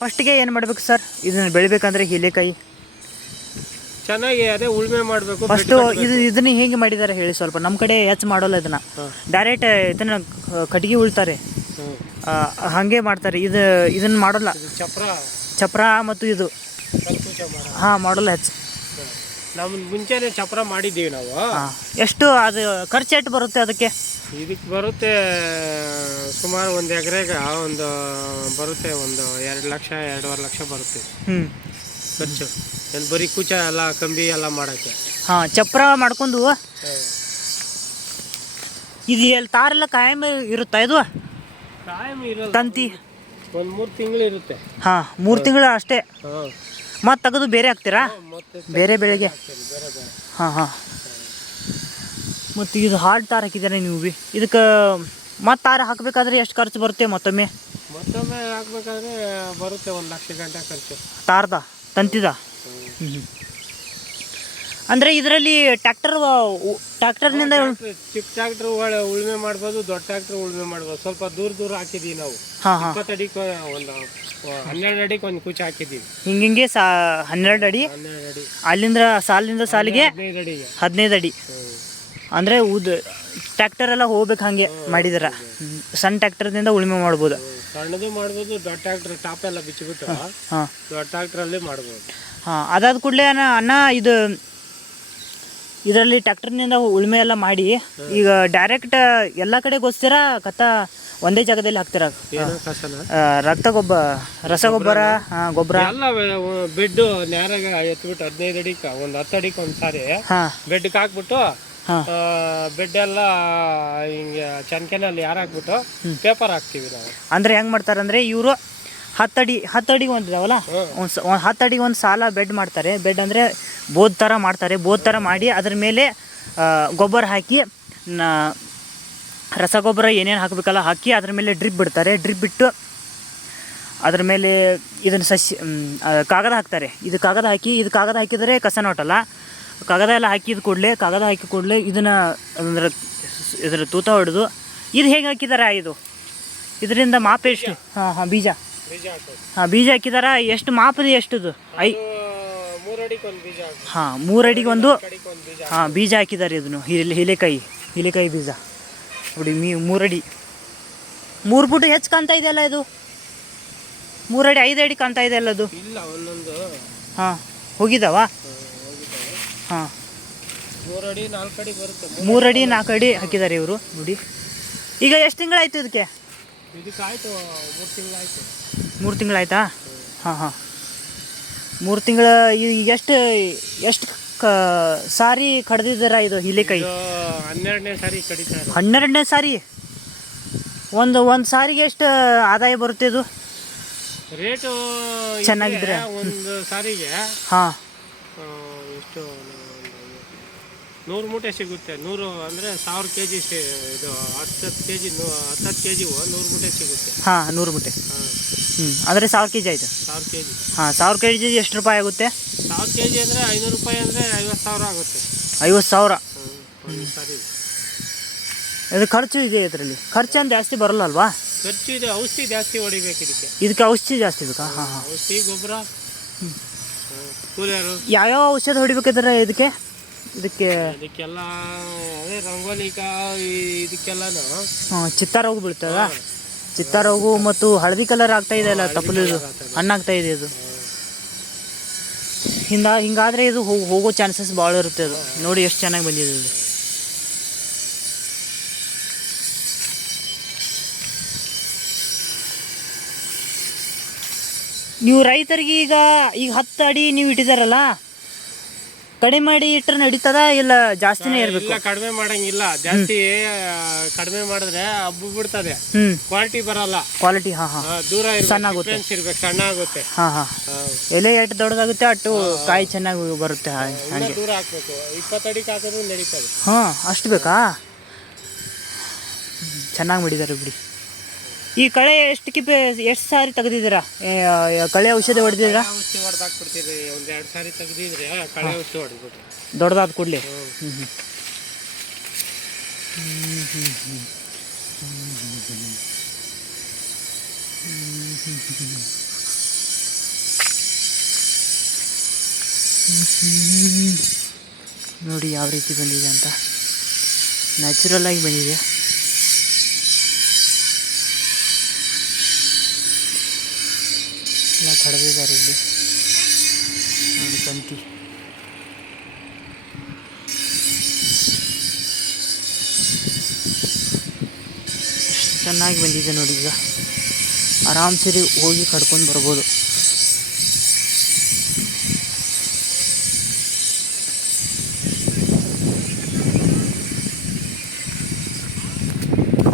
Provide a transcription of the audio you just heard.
ಫಸ್ಟಿಗೆ ಏನು ಮಾಡಬೇಕು ಸರ್ ಇದನ್ನು ಬೆಳಿಬೇಕಂದ್ರೆ ಹೀರೆಕಾಯಿ ಚೆನ್ನಾಗಿ ಅದೇ ಉಳುಮೆ ಮಾಡಬೇಕು. ಫಸ್ಟು ಇದನ್ನ ಹೇಗೆ ಮಾಡಿದ್ದಾರೆ ಹೇಳಿ ಸ್ವಲ್ಪ. ನಮ್ಮ ಕಡೆ ಹೆಚ್ಚು ಮಾಡೋಲ್ಲ ಇದನ್ನು, ಡೈರೆಕ್ಟ್ ಇದನ್ನು ಕಟ್ಟಿಗೆ ಉಳ್ತಾರೆ, ಹಾಗೆ ಮಾಡ್ತಾರೆ. ಇದನ್ನು ಮಾಡೋಲ್ಲ, ಚಪ್ರ ಮತ್ತು ಇದು ಹಾಂ ಮಾಡೋಲ್ಲ ಹೆಚ್ಚು. ನಮ್ಮ ಮುಂಚೆನೇ ಚಪ್ರ ಮಾಡಿದ್ದೀವಿ ನಾವು. ಎಷ್ಟು ಅದು ಖರ್ಚು ಎಷ್ಟು ಬರುತ್ತೆ ಅದಕ್ಕೆ? ಇದಕ್ಕೆ ಬರುತ್ತೆ ಸುಮಾರು ಒಂದು ಎಕರೆಗೆ ಒಂದು ಬರುತ್ತೆ ಒಂದು 2 ಲಕ್ಷ 2.5 ಲಕ್ಷ ಬರುತ್ತೆ ಖರ್ಚು. ಏನು ಬರೀ ಕೂಚ ಎಲ್ಲ ಕಂಬಿ ಎಲ್ಲ ಮಾಡೋಕ್ಕೆ. ಹಾಂ ಚಪ್ರ ಮಾಡ್ಕೊಂಡು ಇದು ಎಲ್ಲಿ ತಾರೆಲ್ಲ ಕಾಯಂ ಇರುತ್ತಾ? ಇದು ಕಾಯಂ ಇರಲ್ಲ, ತಂತಿ ಒಂದು 3 ತಿಂಗಳು ಇರುತ್ತೆ. ಹಾಂ 3 ತಿಂಗಳು ಅಷ್ಟೇ. ಮತ್ತೆ ತೆಗೆದು ಬೇರೆ ಹಾಕ್ತೀರಾ ಬೇರೆ ಬೆಳೆಗೆ? ಹಾಂ ಹಾಂ. ಮತ್ತು ಇದು ಹಾರ್ಡ್ ತಾರ ಹಾಕಿದ್ದಾರೆ ನೀವು ಭೀ. ಇದಕ್ಕೆ ಮತ್ತೆ ತಾರ ಹಾಕಬೇಕಾದ್ರೆ ಎಷ್ಟು ಖರ್ಚು ಬರುತ್ತೆ? ಮತ್ತೊಮ್ಮೆ ಹಾಕ್ಬೇಕಾದ್ರೆ ಬರುತ್ತೆ 1 ಲಕ್ಷ ಗಂಟೆ ಖರ್ಚು ತಾರದ ತಂತಿದ. ಅಂದರೆ ಇದರಲ್ಲಿ ಟ್ರ್ಯಾಕ್ಟರ್ನಿಂದ ಚಿಕ್ಕ ಟ್ರ್ಯಾಕ್ಟರ್ ಉಳುಮೆ ಮಾಡ್ಬೋದು, ದೊಡ್ಡ ಟ್ರ್ಯಾಕ್ಟರ್ ಉಳುಮೆ ಮಾಡ್ಬೋದು. ಸ್ವಲ್ಪ ದೂರ ಹಾಕಿದ್ದೀವಿ ನಾವು. 20 ಅಡಿಗೆ ಒಂದು 12 ಅಡಿಗೆ ಒಂದು ಕೂಚ ಹಾಕಿದ್ದೀವಿ. ಹಿಂಗೆ 12 ಅಡಿ ಅಲ್ಲಿಂದ ಸಾಲಿಂದ ಸಾಲಿಗೆ 15 ಅಡಿ. ಅಂದರೆ ಟ್ರ್ಯಾಕ್ಟರ್ ಎಲ್ಲ ಹೋಗ್ಬೇಕು ಹಾಗೆ ಮಾಡಿದಾರ. ಸಣ್ಣ ಟ್ರ್ಯಾಕ್ಟರ್ನಿಂದ ಉಳುಮೆ ಮಾಡ್ಬೋದು, ಸಣ್ಣದು ಮಾಡ್ಬೋದು. ದೊಡ್ಡ ಟ್ರ್ಯಾಕ್ಟರ್ ಟಾಪ್ ಎಲ್ಲ ಬಿಚ್ಚಿಬಿಟ್ಟು ದೊಡ್ಡ ಟ್ರ್ಯಾಕ್ಟ್ರಲ್ಲಿ ಮಾಡ್ಬೋದು. ಹಾಂ ಅದಾದ ಕೂಡಲೇ ಅಣ್ಣ ಇದರಲ್ಲಿ ಟ್ರ್ಯಾಕ್ಟರ್ನಿಂದ ಉಳುಮೆ ಎಲ್ಲ ಮಾಡಿ ಈಗ ಡೈರೆಕ್ಟ್ ಎಲ್ಲ ಕಡೆ ಗೊಸ್ತೀರಾ ಒಂದೇ ಜಾಗದಲ್ಲಿ ಹಾಕ್ತೀರಾ? ರಸಗೊಬ್ಬರ ಗೊಬ್ಬರ ಎಲ್ಲ ಬೆಡ್ ನೇರಾಗ ಎತ್ಬಿಟ್ಟು 15 ಅಡಿಗೆ ಒಂದು 10 ಅಡಿಗೆ ಒಂದು ಸಾರಿ ಬೆಡ್ಗೆ ಹಾಕ್ಬಿಟ್ಟು ಬೆಡ್ ಎಲ್ಲ ಹಿಂಗೆ ಚನ್ಕೆನಲ್ಲಿ ಹಾಕ್ಬಿಟ್ಟು ಪೇಪರ್ ಹಾಕ್ತೀವಿ ನಾವು. ಅಂದರೆ ಹೆಂಗೆ ಮಾಡ್ತಾರೆ ಅಂದರೆ ಇವರು 10 ಅಡಿಗೆ ಒಂದು ಇದಾವಲ್ಲ, 10 ಅಡಿಗೆ ಒಂದು ಸಾಲ ಬೆಡ್ ಮಾಡ್ತಾರೆ. ಬೆಡ್ ಅಂದರೆ ಬೋದ್ ಥರ ಮಾಡ್ತಾರೆ. ಬೋದ್ ಥರ ಮಾಡಿ ಅದ್ರ ಮೇಲೆ ಗೊಬ್ಬರ ಹಾಕಿ ರಸಗೊಬ್ಬರ ಏನೇನು ಹಾಕಬೇಕಲ್ಲ ಹಾಕಿ ಅದ್ರ ಮೇಲೆ ಡ್ರಿಪ್ ಬಿಡ್ತಾರೆ. ಡ್ರಿಪ್ ಬಿಟ್ಟು ಅದ್ರ ಮೇಲೆ ಇದನ್ನು ಕಾಗದ ಹಾಕ್ತಾರೆ. ಇದು ಕಾಗದ ಹಾಕಿದರೆ ಕಸ ನೋಟಲ್ಲ. ಕಾಗದ ಎಲ್ಲ ಹಾಕಿದ ಕೂಡಲೇ ಇದನ್ನು ಅಂದ್ರೆ ಇದರ ತೂತ ಹೊಡೆದು ಇದು ಹೇಗೆ ಹಾಕಿದಾರ? ಇದರಿಂದ ಮಾಪ ಎಷ್ಟು? ಬೀಜ ಹಾಕಿದಾರ. ಎಷ್ಟು ಮಾಪದ ಎಷ್ಟದು? 3 ಅಡಿಗೆ ಒಂದು ಬೀಜ. 3 ಅಡಿಗೆ ಒಂದು ಬೀಜ ಹಾಕಿದ್ದಾರೆ. ಇದನ್ನು ಹೀರೆಕಾಯಿ ಬೀಜ ನೋಡಿ. 3 ಅಡಿ 3 ಫುಟ್ ಹೆಚ್ಚು ಕಾಣ್ತಾ ಇದೆಯಲ್ಲ ಇದು. 3 ಅಡಿ 5 ಅಡಿ ಕಾಣ್ತಾ ಇದೆಯಲ್ಲ ಅದು. ಇಲ್ಲ ಒಂದೊಂದು ಹೋಗಿದ್ದಾವ. 3 ಅಡಿ 4 ಅಡಿ ಬರುತ್ತೆ. 3 ಅಡಿ 4 ಅಡಿ ಹಾಕಿದ್ದಾರೆ ಇವರು ನೋಡಿ. ಈಗ ಎಷ್ಟು ತಿಂಗಳಾಯ್ತು ಇದಕ್ಕೆ? ಆಯ್ತು 3 ತಿಂಗಳಾಯ್ತು. 3 ತಿಂಗಳಾಯ್ತಾ? 3 ತಿಂಗಳ. ಈಗ ಎಷ್ಟು ಸಾರಿ ಕಡ್ದಿದ್ದೀರಾ ಇದು ಹೀರೆಕಾಯಿ? 12ನೇ ಸಾರಿ ಕಡಿತಾರೆ. 12ನೇ ಸಾರಿ. ಒಂದು ಸಾರಿಗೆ ಎಷ್ಟು ಆದಾಯ ಬರುತ್ತೆ ಇದು? ರೇಟು ಚೆನ್ನಾಗಿದ್ರೆ ಒಂದು ಸಾರಿಗೆ ಎಷ್ಟು 100 ಮೂಟೆ ಸಿಗುತ್ತೆ. 100 ಅಂದರೆ 1000 kg. ಇದು 10 kg 10 kg 100 ಮೂಟೆ ಸಿಗುತ್ತೆ. 100 ಮೂಟೆ. ಅಂದರೆ 1000 kg ಆಯಿತು. 1000 kg. 1000 kg ಎಷ್ಟು ರೂಪಾಯಿ ಆಗುತ್ತೆ? 1000 kg ಅಂದರೆ 500 ರೂಪಾಯಿ ಅಂದರೆ 50,000 ಆಗುತ್ತೆ. 50,000 ಸರಿ. ಇದು ಖರ್ಚು ಇದೆ ಇದರಲ್ಲಿ. ಖರ್ಚು ಅಂತ ಜಾಸ್ತಿ ಬರಲ್ಲ ಅಲ್ವಾ? ಖರ್ಚು ಇದೆ. ಔಷಧಿ ಜಾಸ್ತಿ ಹೊಡಿಬೇಕು ಇದಕ್ಕೆ ಔಷಧಿ ಜಾಸ್ತಿ ಬೇಕಾ? ಔಷಧಿ ಗೊಬ್ಬರ ಕೂಲಿಯರು. ಯಾವ್ಯಾವ ಔಷಧ ಹೊಡಿಬೇಕಿದ್ರೆ ಇದಕ್ಕೆಲ್ಲ ಅದೇ ರಂಗೋಲಿಕ ಇದಕ್ಕೆಲ್ಲನೂ ಚಿತ್ತಾರೋಗ ಬೀಳ್ತದ. ಚಿತ್ತಾರೋಗು ಮತ್ತು ಹಳದಿ ಕಲರ್ ಆಗ್ತಾ ಇದೆ ಅಲ್ಲ, ತಪ್ಪಲು ಹಣ್ಣಾಗ್ತಾ ಇದೆ ಇದು. ಹಿಂಗಾದ್ರೆ ಇದು ಹೋಗೋ ಚಾನ್ಸಸ್ ಭಾಳ ಇರುತ್ತೆ. ಅದು ನೋಡಿ ಎಷ್ಟು ಚೆನ್ನಾಗಿ ಬಂದಿದೆ ಇದು. ನೀವು ರೈತರಿಗೆ ಈಗ 10 ಅಡಿ ನೀವು ಇಟ್ಟಿದಾರಲ್ಲ, ಕಡಿಮೆ ಮಾಡಿ ಇಟ್ಟರೆ ನಡೀತದ ಇಲ್ಲ ಜಾಸ್ತಿನೇ ಇರಬೇಕು? ಕಡಿಮೆ ಮಾಡಂಗಿಲ್ಲ. ಜಾಸ್ತಿ ಕಡಿಮೆ ಮಾಡಿದ್ರೆ ಹಬ್ಬ ಬಿಡ್ತದೆ, ಕ್ವಾಲಿಟಿ ಬರಲ್ಲ. ಕ್ವಾಲಿಟಿ ದೂರ ಸಣ್ಣ ಆಗುತ್ತೆ. ಸಣ್ಣ ಆಗುತ್ತೆ. ಎಲೆ ಎಷ್ಟು ದೊಡ್ಡದಾಗುತ್ತೆ ಅಷ್ಟು ಕಾಯಿ ಚೆನ್ನಾಗಿ ಬರುತ್ತೆ. ಹಾಗೆ ದೂರ ಹಾಕ್ಬೇಕು. 20 ಅಡಿಗೆ ಹಾಕಿದ್ರು ನಡೀತದೆ. ಅಷ್ಟು ಬೇಕಾ? ಚೆನ್ನಾಗಿ ಮಾಡಿದ್ದಾರೆ ಬಿಡಿ. ಈ ಕಳೆ ಎಷ್ಟು ಸಾರಿ ತೆಗೆದಿದ್ದೀರಾ? ಕಳೆ ಔಷಧಿ ಹೊಡೆದಿದ್ದೀರಾ? ಔಷಧಿ ಹೊಡೆದಾಕ್ಬಿಡ್ತೀರಿ. 1-2 ಸಾರಿ ತೆಗೆದಿದ್ರೆ ಕಳೆ ಔಷಧಿ ಹೊಡೆದ್ಬಿಟ್ಟು ದೊಡ್ಡದಾದ ಕೂಡಲೇ. ನೋಡಿ ಯಾವ ರೀತಿ ಬಂದಿದೆ ಅಂತ, ನ್ಯಾಚುರಲ್ ಆಗಿ ಬಂದಿದೆ. ಎಲ್ಲ ಕಡ್ದಿದ್ದಾರೆ ಇಲ್ಲಿ ನೋಡಿ ತಂತಿ. ಎಷ್ಟು ಚೆನ್ನಾಗಿ ಬಂದಿದೆ ನೋಡಿ. ಈಗ ಆರಾಮ್ಸರಿ ಹೋಗಿ ಕಡ್ಕೊಂಡು ಬರ್ಬೋದು.